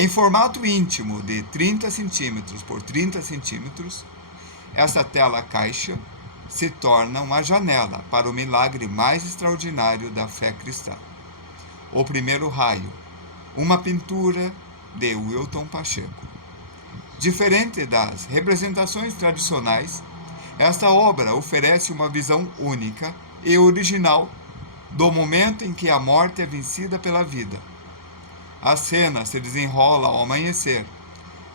Em formato íntimo de 30 cm por 30 cm, essa tela caixa se torna uma janela para o milagre mais extraordinário da fé cristã. O primeiro raio, uma pintura de Wilton Pacheco. Diferente das representações tradicionais, esta obra oferece uma visão única e original do momento em que a morte é vencida pela vida. A cena se desenrola ao amanhecer.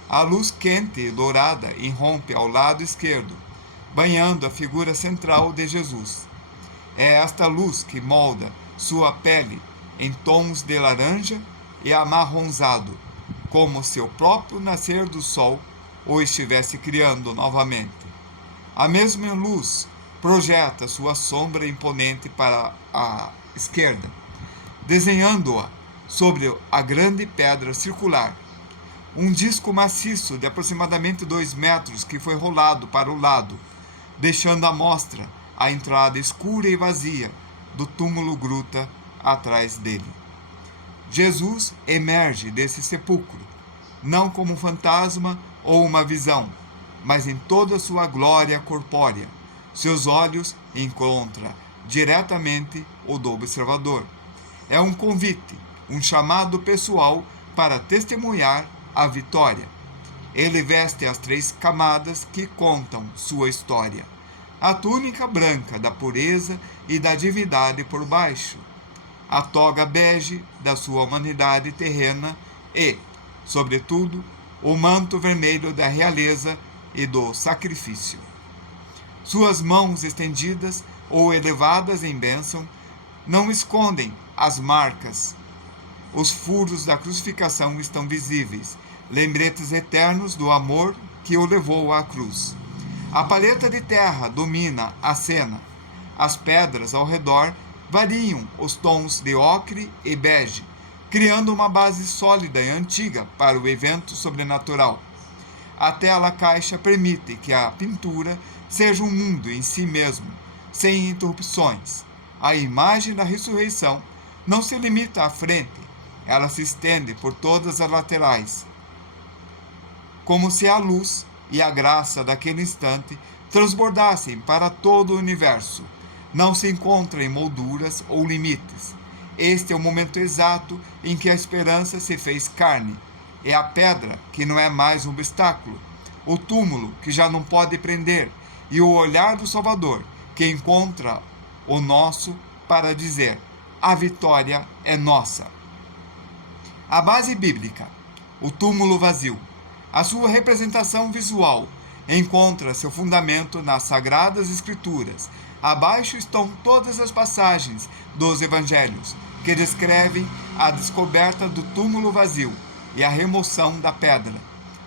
A luz quente e dourada irrompe ao lado esquerdo, banhando a figura central de Jesus. É esta luz que molda sua pele em tons de laranja e amarronzado, como se o próprio nascer do sol o estivesse criando novamente. A mesma luz projeta sua sombra imponente para a esquerda, desenhando-a sobre a grande pedra circular, um disco maciço de aproximadamente 2 metros que foi rolado para o lado, deixando à mostra a entrada escura e vazia do túmulo-gruta atrás dele. Jesus emerge desse sepulcro, não como um fantasma ou uma visão, mas em toda a sua glória corpórea. Seus olhos encontram diretamente o do observador. É um convite, um chamado pessoal para testemunhar a vitória. Ele veste as 3 camadas que contam sua história. A túnica branca da pureza e da divindade por baixo, a toga bege da sua humanidade terrena e, sobretudo, o manto vermelho da realeza e do sacrifício. Suas mãos estendidas ou elevadas em bênção não escondem as marcas. Os furos da crucificação estão visíveis, lembretes eternos do amor que o levou à cruz. A paleta de terra domina a cena. As pedras ao redor variam os tons de ocre e bege, criando uma base sólida e antiga para o evento sobrenatural. A tela caixa permite que a pintura seja um mundo em si mesmo, sem interrupções. A imagem da ressurreição não se limita à frente, ela se estende por todas as laterais, como se a luz e a graça daquele instante transbordassem para todo o universo. Não se encontram em molduras ou limites. Este é o momento exato em que a esperança se fez carne. É a pedra que não é mais um obstáculo, o túmulo que já não pode prender, e o olhar do Salvador que encontra o nosso para dizer: a vitória é nossa. A base bíblica, o túmulo vazio. A sua representação visual encontra seu fundamento nas Sagradas Escrituras. Abaixo estão todas as passagens dos Evangelhos que descrevem a descoberta do túmulo vazio e a remoção da pedra,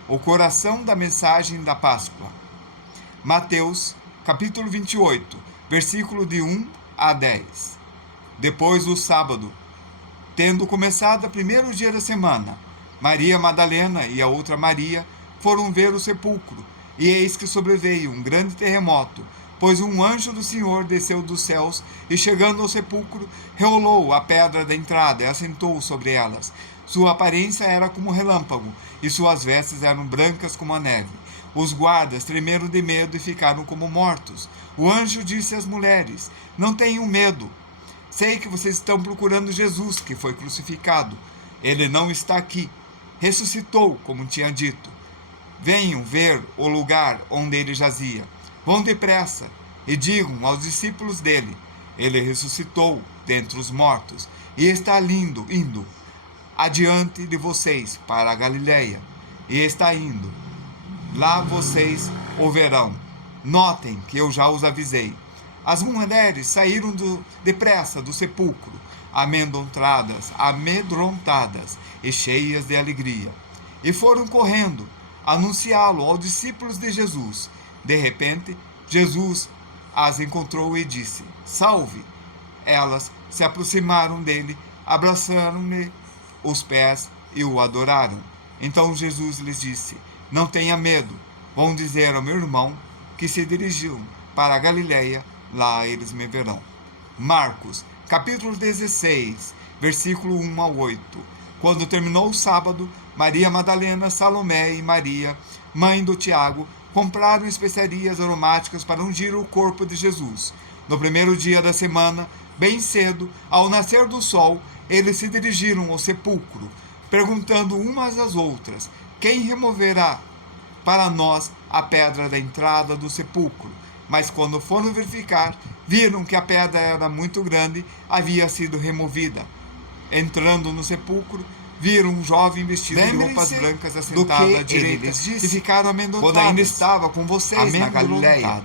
o coração da mensagem da Páscoa. Mateus, capítulo 28, versículo de 1 a 10. Depois do sábado, tendo começado o primeiro dia da semana, Maria Madalena e a outra Maria foram ver o sepulcro, e eis que sobreveio um grande terremoto, pois um anjo do Senhor desceu dos céus e, chegando ao sepulcro, rolou a pedra da entrada e assentou sobre elas. Sua aparência era como relâmpago, e suas vestes eram brancas como a neve. Os guardas tremeram de medo e ficaram como mortos. O anjo disse às mulheres: não tenham medo. Sei que vocês estão procurando Jesus, que foi crucificado. Ele não está aqui. Ressuscitou, como tinha dito. Venham ver o lugar onde ele jazia. Vão depressa e digam aos discípulos dele: ele ressuscitou dentre os mortos e está indo adiante de vocês para a Galileia. E está indo. Lá vocês o verão. Notem que eu já os avisei. As mulheres saíram depressa do sepulcro, amedrontadas e cheias de alegria, e foram correndo anunciá-lo aos discípulos de Jesus. De repente, Jesus as encontrou e disse: salve! Elas se aproximaram dele, abraçaram-lhe os pés e o adoraram. Então Jesus lhes disse: não tenha medo, vão dizer ao meu irmão que se dirigiu para a Galileia, lá eles me verão. Marcos, capítulo 16, versículo 1 a 8. Quando terminou o sábado, Maria Madalena, Salomé e Maria, mãe do Tiago, compraram especiarias aromáticas para ungir o corpo de Jesus. No primeiro dia da semana, bem cedo, ao nascer do sol, eles se dirigiram ao sepulcro, perguntando umas às outras: quem removerá para nós a pedra da entrada do sepulcro? Mas quando foram verificar, viram que a pedra era muito grande, havia sido removida. Entrando no sepulcro, viram um jovem vestido de roupas brancas assentado à direita e ficaram amedrontados. Quando ainda estava com vocês na Galileia.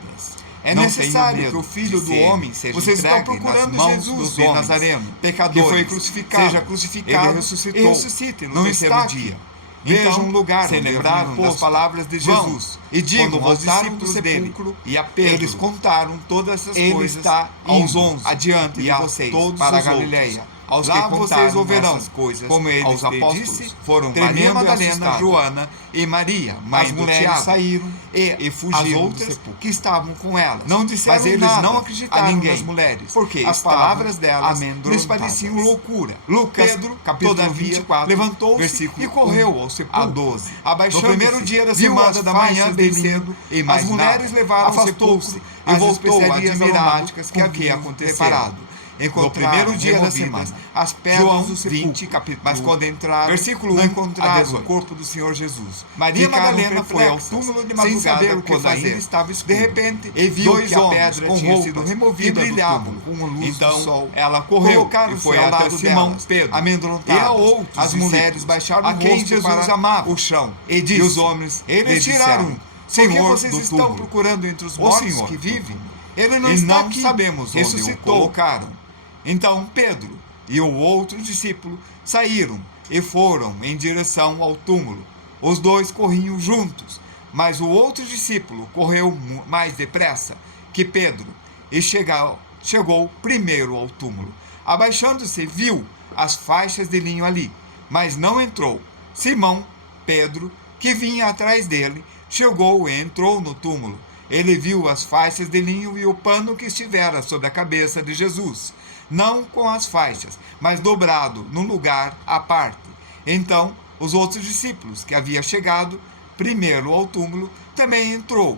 É necessário que o Filho do Homem seja entregue nas mãos dos Nazareno, pecadores, que foi crucificado, seja crucificado, ele ressuscitou, e ressuscite no terceiro dia. Vejam um lugar, se lembraram das palavras de Jesus, e digam aos discípulos dele e a Pedro, eles contaram todas essas coisas está aos 11 adiante de vocês para a Galileia. Aos lá que vocês ouvirão coisas, como ele aos apóstolos, foram Maria Madalena, Joana e Maria, as mulheres saíram e fugiram, as outras que estavam com elas. Não disseram mas eles nada não acreditaram a ninguém, nas mulheres, porque as palavras delas lhes pareciam loucura. Lucas, Pedro, capítulo 24, levantou-se e correu ao sepulcro. A 12. No primeiro dia da semana da manhã, bem cedo, as mulheres levaram ao sepulcro e voltou as aromáticas que havia preparado. No primeiro dia da semana, as pedras do sepulcro, mas quando entraram, versículo 1, não encontraram o corpo do Senhor Jesus. Maria Madalena foi ao túmulo de madrugada, sem saber o que fazer. Ainda estava escuro. De repente, e viu que a pedra tinha sido removida e brilhavam com a luz do sol. Ela correu e foi até Simão, Pedro, amedrontada. E a outros as mulheres baixaram a quem Jesus amava o chão. E disse, os homens, eles tiraram, Senhor, por que vocês estão procurando entre os mortos que vivem? Ele não está aqui. Sabemos onde o colocaram. Então Pedro e o outro discípulo saíram e foram em direção ao túmulo. Os dois corriam juntos, mas o outro discípulo correu mais depressa que Pedro e chegou primeiro ao túmulo. Abaixando-se, viu as faixas de linho ali, mas não entrou. Simão, Pedro, que vinha atrás dele, chegou e entrou no túmulo. Ele viu as faixas de linho e o pano que estivera sobre a cabeça de Jesus, não com as faixas, mas dobrado num lugar à parte. Então, os outros discípulos, que havia chegado primeiro ao túmulo, também entrou,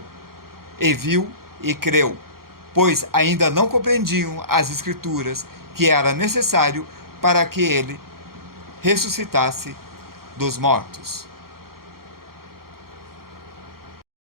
e viu e creu, pois ainda não compreendiam as Escrituras, que era necessário para que ele ressuscitasse dos mortos.